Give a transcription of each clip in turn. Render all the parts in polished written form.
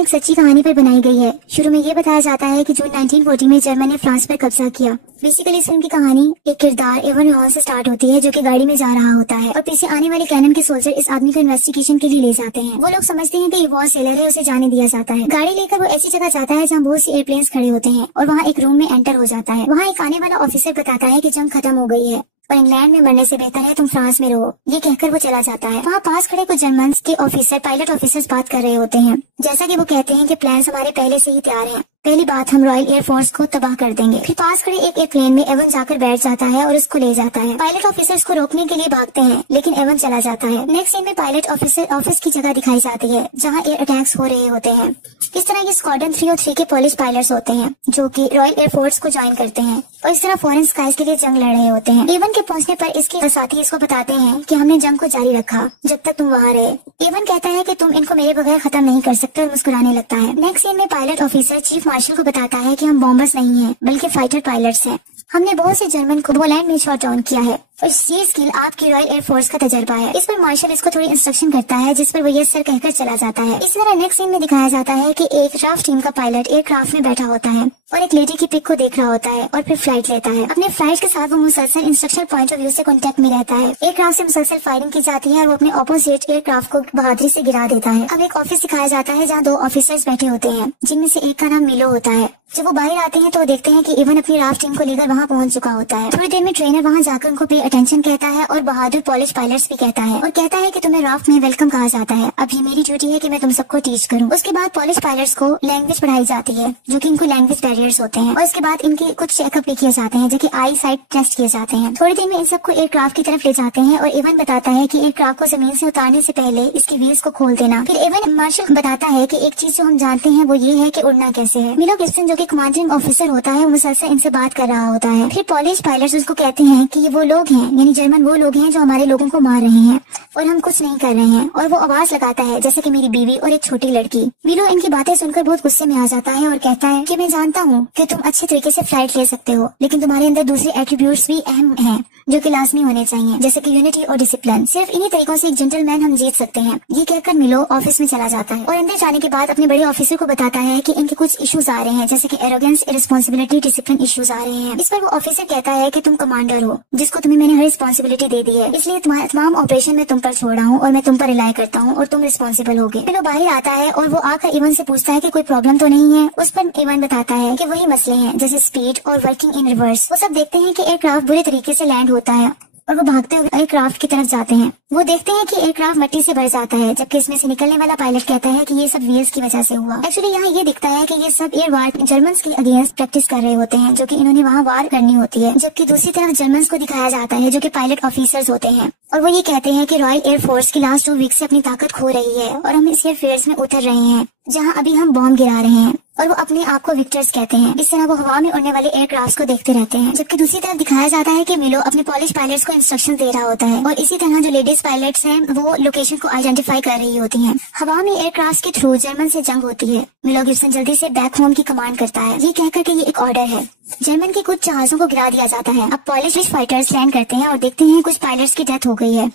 Film एक सच्ची कहानी पर बनाई गई है। शुरू में ये बताया जाता है कि जून 1940 में जर्मन ने फ्रांस पर कब्जा किया। बेसिकली इस फिल्म की कहानी एक किरदार एवन रॉन से स्टार्ट होती है, जो कि गाड़ी में जा रहा होता है और पीछे आने वाले कैनन के सोल्जर इस आदमी को इन्वेस्टिगेशन के लिए ले जाते हैं। वो लोग समझते हैं कि ये वॉर सेलर है, उसे जाने दिया जाता है। गाड़ी लेकर वो ऐसी जगह जाता है जहाँ बहुत सी एयरप्लेन्स खड़े होते हैं और वहाँ एक रूम में एंटर हो जाता है। वहाँ एक आने वाला ऑफिसर बताता है कि जंग खत्म हो गई है और इंग्लैंड में मरने से बेहतर है तुम फ्रांस में रहो। ये कहकर वो चला जाता है। वहाँ पास खड़े कुछ जर्मन के ऑफिसर पायलट ऑफिसर्स बात कर रहे होते हैं। जैसा कि वो कहते हैं कि प्लान्स हमारे पहले से ही तैयार हैं। पहली बात, हम रॉयल एयरफोर्स को तबाह कर देंगे। फिर पास खड़े एक एयरप्लेन में एवन जाकर बैठ जाता है और उसको ले जाता है। पायलट ऑफिसर्स को रोकने के लिए भागते हैं, लेकिन एवन चला जाता है। नेक्स्ट सीन में पायलट ऑफिसर ऑफिस की जगह दिखाई जाती है जहाँ एयर अटैक्स हो रहे होते हैं। इस तरह ये स्क्वाड्रन 3 और 3 के पोलिश पायलट्स होते हैं जो कि रॉयल एयरफोर्स को ज्वाइन करते हैं और इस तरह फॉरेन स्काइज के लिए जंग लड़ रहे होते हैं। एवन के पहुंचने पर इसके साथी इसको बताते हैं कि हमने जंग को जारी रखा जब तक तुम वहाँ रहे। एवन कहता है कि तुम इनको मेरे बगैर खत्म नहीं कर सकते और मुस्कुराने लगता है। नेक्स्ट सीन में पायलट ऑफिसर चीफ मार्शल को बताता है कि हम बॉम्बर्स नहीं हैं बल्कि फाइटर पायलट्स हैं। हमने बहुत से जर्मन को पोलैंड में शॉट डाउन किया है और ये स्किल आपकी रॉयल एयरफोर्स का तजर्बा है। इस पर मार्शल इसको थोड़ी इंस्ट्रक्शन करता है, जिस पर वो ये सर कहकर चला जाता है। इस तरह नेक्स्ट सीन में दिखाया जाता है कि एक राफ्ट टीम का पायलट एयरक्राफ्ट में बैठा होता है और एक लेडी की पिक को देख रहा होता है और फिर फ्लाइट लेता है। अपने फ्लाइट के साथ वो मुसलसल इंस्ट्रक्शन पॉइंट ऑफ व्यू से कॉन्टेक्ट में रहता है। एयरक्राफ्ट से मुसलसल फायरिंग की जाती है और वो अपने ऑपोजिट एयरक्राफ्ट को बहादुरी से गिरा देता है। अब एक ऑफिस दिखाया जाता है जहाँ 2 ऑफिसर्स बैठे होते हैं, जिनमें से एक का नाम मिलो होता है। जब वो बाहर आते हैं तो वो देखते हैं कि इवन अपनी राफ्ट टीम को लेकर वहाँ पहुँच चुका होता है। थोड़ी देर में ट्रेनर वहाँ जाकर उनको पे अटेंशन कहता है और बहादुर पॉलिश पायलट्स भी कहता है और कहता है कि तुम्हें राफ्ट में वेलकम कहा जाता है। अब ये मेरी ड्यूटी है कि मैं तुम सबको टीच करूँ। उसके बाद पॉलिश पायलट्स को लैंग्वेज पढ़ाई जाती है, जो कि इनको लैंग्वेज बैरियर्स होते हैं, और इसके बाद इनके कुछ चेकअप भी किए जाते हैं, जो कि आई साइट टेस्ट किए जाते हैं। थोड़ी देर में इन सबको एयरक्राफ्ट की तरफ ले जाते हैं और एवन बताता है कि एयरक्राफ्ट को जमीन से उतारने से पहले इसके व्हील्स को खोल देना। फिर एवन मार्शल बताता है कि एक चीज जो हम जानते हैं वो ये है कि उड़ना कैसे है। मिलो गिब्सन जो कि कमांडिंग ऑफिसर होता है, वो मुसलसल इनसे बात कर रहा होता है। फिर पॉलिश पायलट्स उसको कहते हैं कि ये वो लोग हैं, यानी जर्मन वो लोग हैं जो हमारे लोगों को मार रहे हैं और हम कुछ नहीं कर रहे हैं। और वो आवाज लगाता है जैसे कि मेरी बीवी और एक छोटी लड़की। मिलो इनकी बातें सुनकर बहुत गुस्से में आ जाता है और कहता है कि मैं जानता हूँ कि तुम अच्छे तरीके से फ्लाइट ले सकते हो, लेकिन तुम्हारे अंदर दूसरे एट्रीब्यूट्स भी अहम हैं जो कि लाजमी होने चाहिए, जैसे कि यूनिटी और डिसिप्लिन। सिर्फ इन्हीं तरीकों से एक जेंटलमैन हम जीत सकते हैं। ये कहकर मिलो ऑफिस में चला जाता है और अंदर जाने के बाद अपने बड़े ऑफिसर को बताता है कि इनके कुछ इश्यूज आ रहे हैं, जैसे कि एरोगेंस, इररिस्पांसिबिलिटी, डिसिप्लिन इश्यूज आ रहे हैं। इस पर वो ऑफिसर कहता है कि तुम कमांडर हो, जिसको तुम्हें मैंने हर रिस्पॉन्सिबिलिटी दे दी है, इसलिए तुम्हारे तमाम ऑपरेशन में तुम पर छोड़ रहा हूँ और मैं तुम पर रिलाई करता हूँ और तुम रिस्पॉन्सिबल होगे। फिर वो बाहर आता है और वो आकर इवन से पूछता है कि कोई प्रॉब्लम तो नहीं है। उस पर इवन बताता है कि वही मसले हैं, जैसे स्पीड और वर्किंग इन रिवर्स। वो सब देखते हैं कि एयरक्राफ्ट बुरे तरीके से लैंड होता है और वो भागते हुए एयरक्राफ्ट की तरफ जाते हैं। वो देखते हैं कि एयरक्राफ्ट मिट्टी से भर जाता है, जबकि इसमें से निकलने वाला पायलट कहता है कि ये सब व्हील्स की वजह से हुआ। एक्चुअली यहाँ ये दिखता है कि ये सब एयर वार जर्मन्स के अगेंस्ट प्रैक्टिस कर रहे होते हैं, जो कि इन्होंने वहाँ वार करनी होती है। जबकि दूसरी तरफ जर्मन्स को दिखाया जाता है जो कि पायलट ऑफिसर्स होते हैं और वो ये कहते हैं कि रॉयल एयरफोर्स की लास्ट 2 वीक से अपनी ताकत खो रही है और हम इस एयरफील्ड्स में उतर रहे हैं जहाँ अभी हम बॉम्ब गिरा रहे हैं, और वो अपने आप को विक्टर्स कहते हैं। इस तरह वो हवा में उड़ने वाले एयरक्राफ्ट को देखते रहते हैं। जबकि दूसरी तरफ दिखाया जाता है कि मिलो अपने पॉलिश पायलट्स को इंस्ट्रक्शन दे रहा होता है और इसी तरह जो लेडीज पायलट्स हैं वो लोकेशन को आइडेंटिफाई कर रही होती हैं। हवा में एयरक्राफ्ट के थ्रू जर्मन से जंग होती है। मिलो गिब्सन जल्दी से बैक होम की कमांड करता है, ये कहकर कि ये एक ऑर्डर है। जर्मन के कुछ जहाजों को गिरा दिया जाता है। अब पॉलिश फाइटर्स लैंड करते हैं और देखते हैं कुछ पायलट्स की डेथ हो गई है,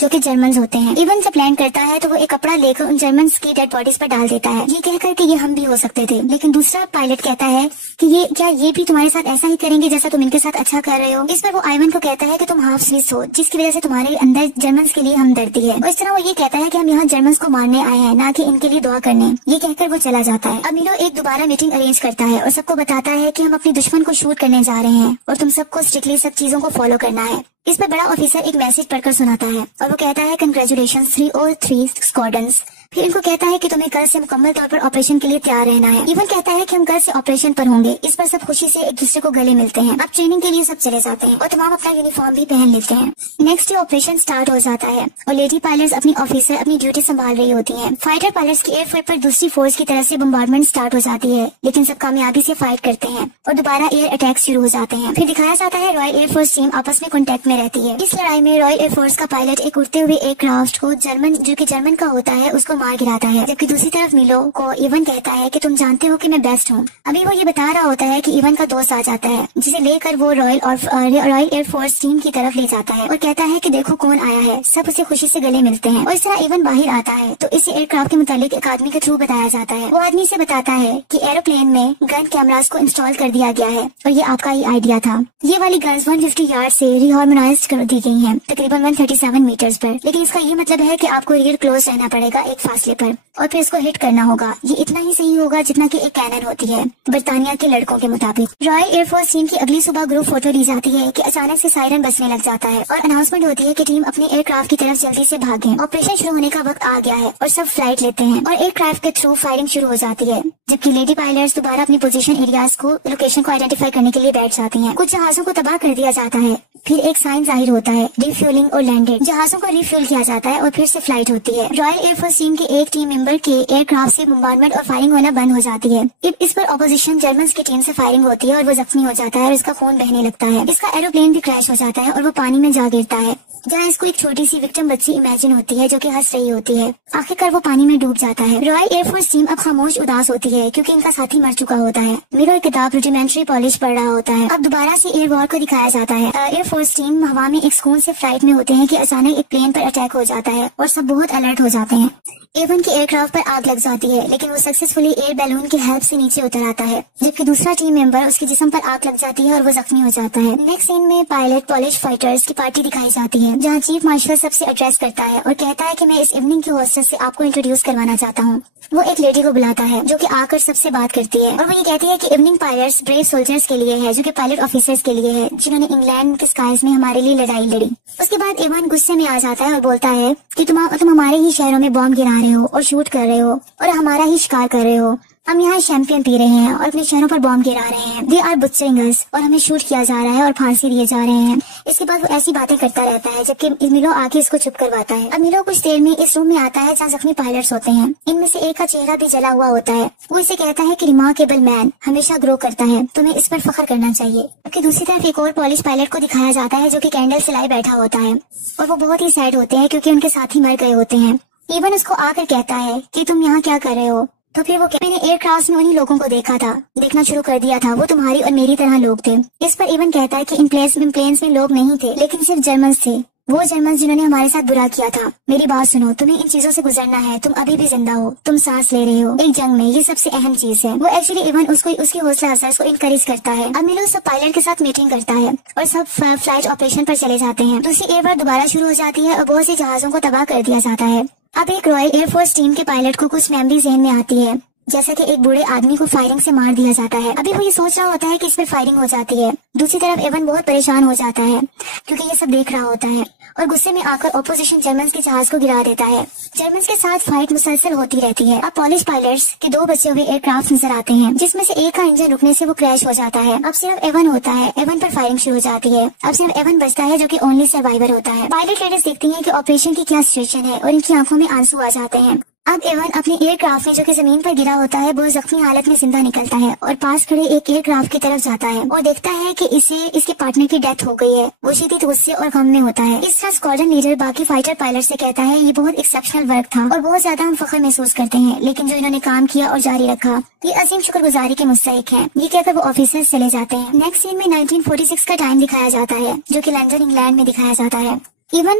जो कि जर्मन्स होते हैं। इवन जब लैंड करता है तो वो एक कपड़ा लेकर उन जर्मन्स की डेड बॉडीज पर डाल देता है, ये कहकर कि ये हम भी हो सकते थे। लेकिन दूसरा पायलट कहता है कि ये भी तुम्हारे साथ ऐसा ही करेंगे जैसा तुम इनके साथ अच्छा कर रहे हो। इस पर वो आइवन को कहता है कि तुम हाफ स्विस हो, जिसकी वजह से तुम्हारे अंदर जर्मन्स के लिए हमदर्दी है। और इस तरह वो ये कहता है कि हम यहाँ जर्मन्स को मारने आए हैं, ना कि इनके लिए दुआ करने। ये कहकर वो चला जाता है। अब मिलो एक दोबारा मीटिंग अरेंज करता है और सबको बताता है कि हम अपने दुश्मन को शूट करने जा रहे हैं और तुम सबको स्ट्रिक्टली सब चीजों को फॉलो करना है। इस पर बड़ा ऑफिसर एक मैसेज पढ़कर सुनाता है और वो कहता है कंग्रेचुलेशंस 3 और 3 स्क्वाड्रंस। फिर इनको कहता है कि तुम्हें कल से मुकम्मल तौर पर ऑपरेशन के लिए तैयार रहना है। इवन कहता है कि हम कल से ऑपरेशन पर होंगे। इस पर सब खुशी से एक दूसरे को गले मिलते हैं। अब ट्रेनिंग के लिए सब चले जाते हैं और तमाम अपना यूनिफॉर्म भी पहन लेते हैं। नेक्स्ट डे ऑपरेशन स्टार्ट हो जाता है और लेडी पायलट्स अपनी ऑफिसर अपनी ड्यूटी संभाल रही होती हैं। फाइटर पायलट्स की एयरफील्ड पर दूसरी फोर्स की तरफ से बम्बार्डमेंट स्टार्ट हो जाती है, लेकिन सब कामयाबी से फाइट करते हैं और दोबारा एयर अटैक शुरू हो जाते हैं। फिर दिखाया जाता है रॉयल एयरफोर्स टीम आपस में कॉन्टेक्ट में रहती है। इस लड़ाई में रॉयल एयरफोर्स का पायलट एक उड़ते हुए एयरक्राफ्ट को जो कि जर्मन का होता है उसको मार गिराता है, जबकि दूसरी तरफ मिलो को इवन कहता है कि तुम जानते हो कि मैं बेस्ट हूँ। अभी वो ये बता रहा होता है कि इवन का दोस्त आ जाता है, जिसे लेकर वो रॉयल एयरफोर्स टीम की तरफ ले जाता है और कहता है कि देखो कौन आया है। सब उसे खुशी से गले मिलते हैं और इस तरह इवन बाहर आता है तो इसे एयरक्राफ्ट के मुतालिक एक आदमी के थ्रू बताया जाता है। वो आदमी से बताता है कि एरोप्लेन में गन कैमरास को इंस्टॉल कर दिया गया है और ये आपका ही आइडिया था। ये वाली गन्स 150 यार्ड से रिहार्मोनाइज्ड कर दी गई हैं, तकरीबन 137 मीटर्स पर। लेकिन इसका ये मतलब है कि आपको रियल क्लोज रहना पड़ेगा एक फासले पर और फिर इसको हिट करना होगा। ये इतना ही सही होगा जितना कि एक कैनन होती है बरतानिया के लड़कों के मुताबिक। रॉयल एयरफोर्स टीम की अगली सुबह ग्रुप फोटो ली जाती है कि अचानक से सायरन बजने लग जाता है और अनाउंसमेंट होती है कि टीम अपने एयरक्राफ्ट की तरफ जल्दी से भागे। ऑपरेशन शुरू होने का वक्त आ गया है और सब फ्लाइट लेते हैं और एयरक्राफ्ट के थ्रू फायरिंग शुरू हो जाती है, जबकि लेडी पायलट्स दोबारा अपनी पोजीशन एरियाज को लोकेशन को आइडेंटिफाई करने के लिए बैठ जाती हैं। कुछ जहाजों को तबाह कर दिया जाता है, फिर एक साइन जाहिर होता है रिफ्यूलिंग और लैंडेड। जहाजों को रिफ्यूल किया जाता है और फिर से फ्लाइट होती है। रॉयल एयरफोर्स टीम के एक टीम मेंबर के एयरक्राफ्ट से बम्बार्डमेंट और फायरिंग होना बंद हो जाती है। इस पर ऑपोजिशन जर्मन्स की टीम से फायरिंग होती है और वो जख्मी हो जाता है और इसका खून बहने लगता है। इसका एरोप्लेन भी क्रैश हो जाता है और वो पानी में जा गिरता है, जहाँ इसको एक छोटी सी विक्टिम बच्ची इमेजिन होती है जो कि हंस रही होती है। आखिरकार वो पानी में डूब जाता है। रॉयल एयरफोर्स टीम अब खामोश उदास होती है क्योंकि इनका साथी मर चुका होता है। मिरो एक किताब रुडिमेंट्री पॉलिश पढ़ रहा होता है। अब दोबारा से एयर वॉर को दिखाया जाता है। एयरफोर्स टीम हवा में एक सुकून से फ्लाइट में होते हैं कि अचानक एक प्लेन पर अटैक हो जाता है और सब बहुत अलर्ट हो जाते हैं। एवन के एयरक्राफ्ट पर आग लग जाती है, लेकिन वो सक्सेसफुली एयर बैलून की हेल्प से नीचे उतर आता है, जबकि दूसरा टीम मेंबर उसके जिस्म पर आग लग जाती है और वो जख्मी हो जाता है। नेक्स्ट सीन में पायलट पॉलिश फाइटर्स की पार्टी दिखाई जाती है, जहाँ चीफ मार्शल सबसे एड्रेस करता है और कहता है कि मैं इस इवनिंग की होस्टेस से आपको इंट्रोड्यूस करवाना चाहता हूँ। वो एक लेडी को बुलाता है जो कि आकर सबसे बात करती है और वो ये कहती है कि इवनिंग पायलट्स ब्रेव सोल्जर्स के लिए है, जो कि पायलट ऑफिसर्स के लिए है, जिन्होंने इंग्लैंड के स्काइज में हमारे लिए लड़ाई लड़ी। उसके बाद इवान गुस्से में आ जाता है और बोलता है कि तुम हमारे ही शहरों में बॉम्ब गिरा रहे हो और शूट कर रहे हो और हमारा ही शिकार कर रहे हो। हम यहाँ शैंपियन पी रहे हैं और अपने शहरों पर बॉम्ब गिरा रहे हैं। दे आर बुचरिंग अस, और हमें शूट किया जा रहा है और फांसी दिए जा रहे हैं। इसके बाद वो ऐसी बातें करता रहता है जबकि मिलो आके इसको चुप करवाता है। अब मिलो कुछ देर में इस रूम में आता है जहाँ जख्मी पायलट्स होते हैं। इनमें से एक का चेहरा भी जला हुआ होता है। वो इसे कहता है कि रिमार्केबल मैन हमेशा ग्रो करता है, तुम्हें इस पर फख्र करना चाहिए। जबकि दूसरी तरफ एक और पॉलिश पायलट को दिखाया जाता है जो कि कैंडल सिलाई बैठा होता है और वो बहुत ही सैड होते हैं क्योंकि उनके साथी मर गए होते हैं। इवन उसको आकर कहता है कि तुम यहाँ क्या कर रहे हो। तो फिर वो मैंने एयरक्राफ्ट में उन्हीं लोगों को देखना शुरू कर दिया था, वो तुम्हारी और मेरी तरह लोग थे। इस पर इवन कहता है कि इन प्लेन्स में लोग नहीं थे, लेकिन सिर्फ जर्मन्स थे, वो जर्मन जिन्होंने हमारे साथ बुरा किया था। मेरी बात सुनो, तुम्हें इन चीजों से गुजरना है। तुम अभी भी जिंदा हो, तुम सांस ले रहे हो एक जंग में, ये सबसे अहम चीज है। वो एक्चुअली इवन उसकी हौसला अफजाई को इनकरेज करता है। अब मिलो सब पायलट के साथ मीटिंग करता है और सब फ्लाइट ऑपरेशन पर चले जाते हैं। दूसरी एयर वॉर दोबारा शुरू हो जाती है और बहुत से जहाजों को तबाह कर दिया जाता है। अब एक रॉयल एयरफोर्स टीम के पायलट को कुछ मेमोरी जहन में आती है, जैसा कि एक बूढ़े आदमी को फायरिंग से मार दिया जाता है। अभी वो ये सोच रहा होता है कि इस पर फायरिंग हो जाती है। दूसरी तरफ एवन बहुत परेशान हो जाता है क्योंकि ये सब देख रहा होता है और गुस्से में आकर ऑपोजिशन जर्मन्स के जहाज को गिरा देता है। जर्मन्स के साथ फाइट मुसलसल होती रहती है। अब पॉलिश पायलट्स के दो बचे हुए एयरक्राफ्ट नजर आते हैं, जिसमें से एक का इंजन रुकने से वो क्रैश हो जाता है। अब सिर्फ एवन होता है, एवन पर फायरिंग शुरू हो जाती है। अब सिर्फ एवन बचता है जो कि ओनली सर्वाइवर होता है। पायलट लेडीज देखती हैं कि ऑपरेशन की क्या सिचुएशन है और इनकी आंखों में आंसू आ जाते हैं। अब एवन अपने एयरक्राफ्ट में जो कि जमीन पर गिरा होता है, वो जख्मी हालत में जिंदा निकलता है और पास खड़े एक एयरक्राफ्ट की तरफ जाता है और देखता है कि इसके पार्टनर की डेथ हो गई है। वो शदीद गुस्से और गम में होता है। इस तरह स्क्वाड्रन लीडर बाकी फाइटर पायलट से कहता है ये बहुत एक्सेप्शनल वर्क था और बहुत ज्यादा हम फख्र महसूस करते हैं, लेकिन जो इन्होंने काम किया और जारी रखा ये अजीम शुक्रगुजारी के मुस्तहिक है। ये कहकर वो ऑफिसर्स चले जाते हैं। नेक्स्ट सीन में 1946 का टाइम दिखाया जाता है जो कि लंदन इंग्लैंड में दिखाया जाता है। इवन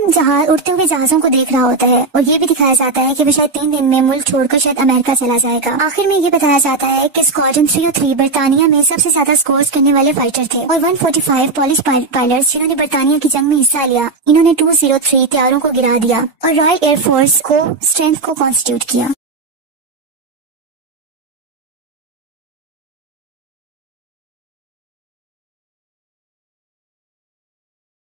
उड़ते हुए जहाजों को देख रहा होता है और ये भी दिखाया जाता है कि वो शायद 3 दिन में मुल्क छोड़कर शायद अमेरिका चला जाएगा। आखिर में ये बताया जाता है कि स्क्वाड्रन 303 बर्तानिया में सबसे ज्यादा स्कोर्स करने वाले फाइटर थे और 145 पॉलिश पायलट्स जिन्होंने बर्तानिया की जंग में हिस्सा लिया, इन्होंने 203 तैयारों को गिरा दिया और रॉयल एयरफोर्स को स्ट्रेंथ को कॉन्स्टिट्यूट किया।